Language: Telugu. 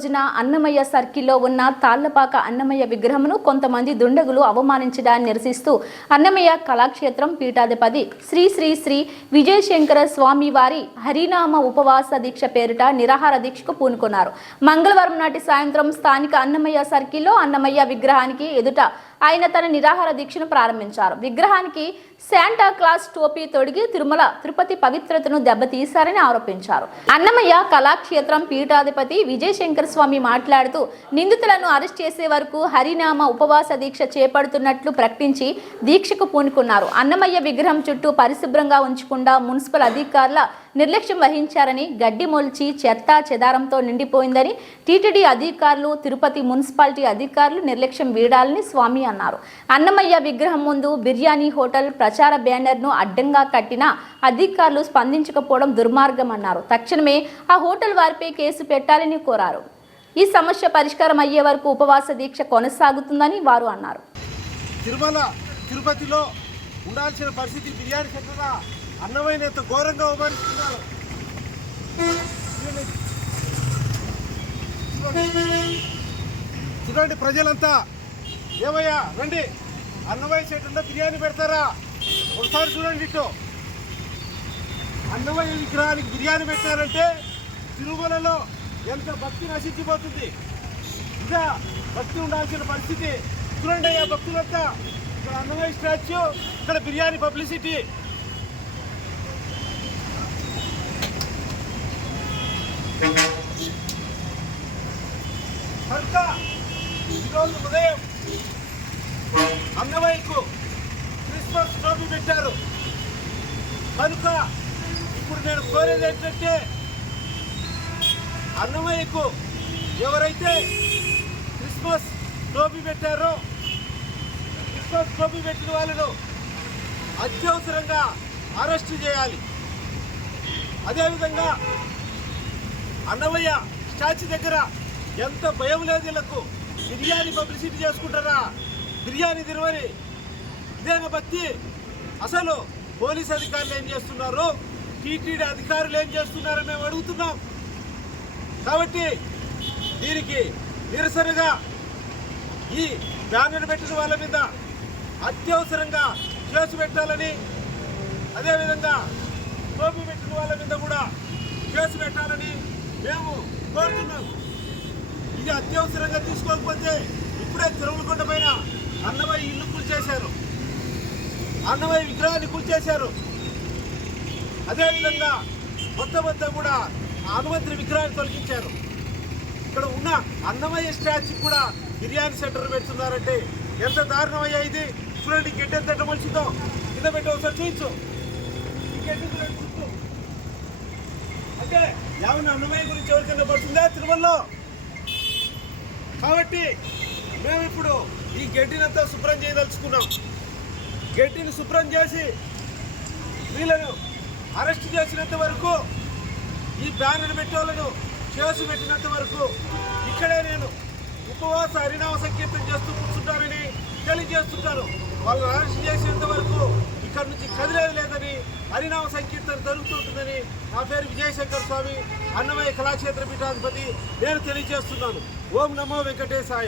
రోజున అన్నమయ్య సర్కిల్లో ఉన్న తాళ్లపాక అన్నమయ్య విగ్రహమును కొంతమంది దుండగులు అవమానించడాన్ని నిరసిస్తూ అన్నమయ్య కళాక్షేత్రం పీఠాధిపతి శ్రీ శ్రీ శ్రీ విజయశంకర స్వామి వారి హరినామ ఉపవాస దీక్ష పేరిట నిరాహార దీక్షకు పూనుకున్నారు. మంగళవారం నాటి సాయంత్రం స్థానిక అన్నమయ్య సర్కిల్లో అన్నమయ్య విగ్రహానికి ఎదుట ఆయన తన నిరాహార దీక్షను ప్రారంభించారు. విగ్రహానికి శాంటా క్లాస్ టోపీ తొడిగి తిరుపతి పవిత్రతను దెబ్బతీశారని ఆరోపించారు. అన్నమయ్య కళాక్షేత్రం పీఠాధిపతి విజయశంకర స్వామి మాట్లాడుతూ నిందితులను అరెస్ట్ చేసే వరకు హరినామ ఉపవాస దీక్ష చేపడుతున్నట్లు ప్రకటించి దీక్షకు పూనుకున్నారు. అన్నమయ్య విగ్రహం చుట్టూ పరిశుభ్రంగా ఉంచకుండా మున్సిపల్ అధికారుల నిర్లక్ష్యం వహించారని, గడ్డి మొల్చి చెత్త చెదారంతో నిండిపోయిందని, టీటీడీ అధికారులు, తిరుపతి మున్సిపాలిటీ అధికారులు నిర్లక్ష్యం వీడాలని స్వామి అన్నారు. అన్నమయ్య విగ్రహం ముందు బిర్యానీ హోటల్ ప్రచార బ్యానర్ను అడ్డంగా కట్టిన అధికారులు స్పందించకపోవడం దుర్మార్గం అన్నారు. తక్షణమే ఆ హోటల్ వారిపై కేసు పెట్టాలని కోరారు. ఈ సమస్య పరిష్కారం అయ్యే వరకు ఉపవాస దీక్ష కొనసాగుతుందని వారు అన్నారు. తిరుపతిలో ఉండాల్సిన పరిస్థితి బిర్యానీ సెంటర్గా అన్నమయ్య ఎంత ఘోరంగా అవమానిస్తున్నారు. చూడండి ప్రజలంతా, ఏమయ్యా రండి అన్నమయ్య సెంటర్లో బిర్యానీ పెడతారా? ఒకసారి చూడండి. ఇటు అన్నమయ్య విగ్రహానికి బిర్యానీ పెట్టారంటే తిరుమలలో ఎంత భక్తి నశించిపోతుంది. ఇంకా భక్తి ఉండాల్సిన పరిస్థితి. చూడండి అయ్యా భక్తులంతా, ఇక్కడ అన్నమయ్య స్టాచ్యూ, ఇక్కడ బిర్యానీ పబ్లిసిటీ. ఈరోజు ఉదయం అన్నమయ్యకు క్రిస్మస్ ట్రోఫీ పెట్టారు కనుక ఇప్పుడు నేను కోరేది ఏంటంటే, అన్నమయ్యకు ఎవరైతే క్రిస్మస్ ట్రోఫీ పెట్టారో క్రిస్మస్ ట్రోఫీ పెట్టిన వాళ్ళను అత్యవసరంగా అరెస్టు చేయాలి. అదేవిధంగా అన్నమయ్య స్టాచ్యూ దగ్గర ఎంత భయం లేదు వీళ్ళకు. బిర్యానీ పబ్లిసిటీ చేసుకుంటారా? బిర్యానీ తినవని ఇదేనా భక్తి? అసలు పోలీస్ అధికారులు ఏం చేస్తున్నారు, టీటీడీ అధికారులు ఏం చేస్తున్నారని మేము అడుగుతున్నాం. కాబట్టి దీనికి నిరసనగా ఈ బ్యానర్ పెట్టిన వాళ్ళ మీద అత్యవసరంగా కేసు పెట్టాలని, అదేవిధంగా టోపీ పెట్టిన వాళ్ళ మీద కూడా కేసు పెట్టాలని మేము కోరుతున్నాం. ఇది అత్యవసరంగా తీసుకోకపోతే ఇప్పుడే తిరుమలకొండ పైన అన్నమయ్య ఇల్లు కూల్చేశారు, అన్నమయ్య విగ్రహాన్ని కూల్చేశారు. అదేవిధంగా మొత్తం కూడా హనుమంతుని విగ్రహాన్ని తొలగించారు. ఇక్కడ ఉన్న అన్నమయ్య స్టాచ్యూ కూడా బిర్యానీ సెంటర్ పెడుతున్నారంటే ఎంత దారుణం అయ్యా ఇది. చూడండి గడ్డి ఎంత మనిషితో కింద పెట్టి ఒకసారి చూపించు. అంటే ఏమన్నా అన్నమయ్య గురించి ఎవరికైనా పడుతుందా తిరుమలలో? కాబట్టి మేము ఇప్పుడు ఈ గడ్డినంతా శుభ్రం చేయదలుచుకున్నాం. గడ్డిని శుభ్రం చేసి వీళ్ళను అరెస్ట్ చేసినంత వరకు, ఈ బ్యానర్ పెట్టేవాళ్ళను కేసు పెట్టినంత వరకు ఇక్కడే నేను ఉపవాస హరినామ సంకీర్తన చేస్తూ కూర్చుంటానని తెలియజేస్తుంటాను. వాళ్ళని అరెస్ట్ చేసేంత వరకు ఇక్కడ నుంచి కదిలేదు లేదని, హరినామ సంకీర్తన జరుగుతుంటుందని నా పేరు విజయశంకర స్వామి, అన్నమయ్య కళాక్షేత్ర పీఠాధిపతి, నేను తెలియజేస్తున్నాను. ఓం నమో వెంకటేశాయ.